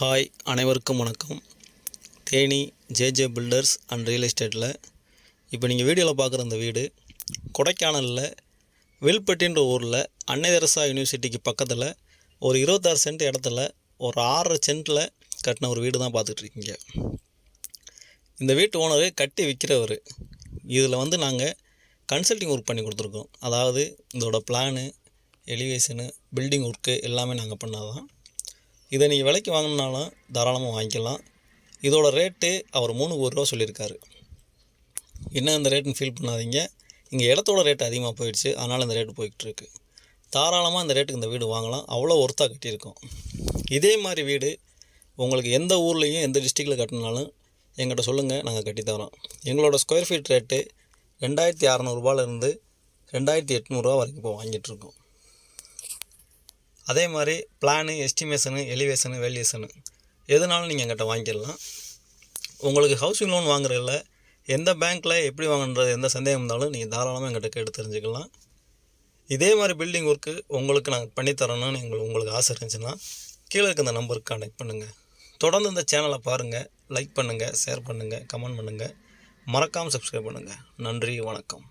Hi, அனைவருக்கும் வணக்கம். Theni JJ filters and real எஸ்டேட்டில் இப்போ நீங்கள் வீடியோவில் பார்க்குற அந்த வீடு கொடைக்கானலில் வில்பட்டின்ற ஊரில் அன்னை தெரசா யூனிவர்சிட்டிக்கு பக்கத்தில் ஒரு 26 சென்ட் இடத்துல ஒரு 6.5 சென்ட்டில் கட்டின ஒரு வீடு தான் பார்த்துட்ருக்கீங்க. இந்த வீட்டு ஓனரு கட்டி விற்கிறவர். இதில் நாங்கள் கன்சல்டிங் ஒர்க் பண்ணி கொடுத்துருக்கோம். அதாவது இதோட பிளானு, எலிவேஷனு, பில்டிங் ஒர்க்கு எல்லாமே நாங்கள் பண்ணாதான். இதை நீங்கள் விலைக்கு வாங்கினாலும் தாராளமாக வாங்கிக்கலாம். இதோட ரேட்டு அவர் 3 கோடி ரூபா சொல்லியிருக்காரு. இன்னும் இந்த ரேட்டுன்னு ஃபீல் பண்ணாதீங்க. இங்கே இடத்தோட ரேட்டு அதிகமாக போயிடுச்சு, அதனால் இந்த ரேட்டு போய்கிட்டுருக்கு. தாராளமாக இந்த ரேட்டுக்கு இந்த வீடு வாங்கலாம். அவ்வளோ ஒர்த்தாக கட்டியிருக்கோம். இதே மாதிரி வீடு உங்களுக்கு எந்த ஊர்லேயும் எந்த டிஸ்ட்ரிக்டில் கட்டினாலும் எங்கிட்ட சொல்லுங்கள், நாங்கள் கட்டித்தரோம். எங்களோட ஸ்கொயர் ஃபீட் ரேட்டு 2600 ரூபாயிலேருந்து 2800 வரைக்கும் இப்போ வாங்கிட்டுருக்கோம். அதே மாதிரி பிளானு, எஸ்டிமேஷனு, எலிவேஷனு, வேல்யூஷனு எதுனாலும் நீங்கள் எங்கிட்ட வாங்கிக்கலாம். உங்களுக்கு ஹவுசிங் லோன் வாங்குறதில்ல, எந்த பேங்க்கில் எப்படி வாங்குன்றது எந்த சந்தேகம் இருந்தாலும் நீங்கள் தாராளமாக எங்கிட்ட கேட்டு தெரிஞ்சுக்கலாம். இதே மாதிரி பில்டிங் ஒர்க்கு உங்களுக்கு நாங்கள் பண்ணித்தரோன்னு உங்களுக்கு ஆசை இருந்துச்சுன்னா கீழே இருக்க இந்த நம்பருக்கு கான்டெக்ட் பண்ணுங்கள். தொடர்ந்து இந்த சேனலை பாருங்கள், லைக் பண்ணுங்கள், ஷேர் பண்ணுங்கள், கமெண்ட் பண்ணுங்கள், மறக்காமல் சப்ஸ்கிரைப் பண்ணுங்கள். நன்றி, வணக்கம்.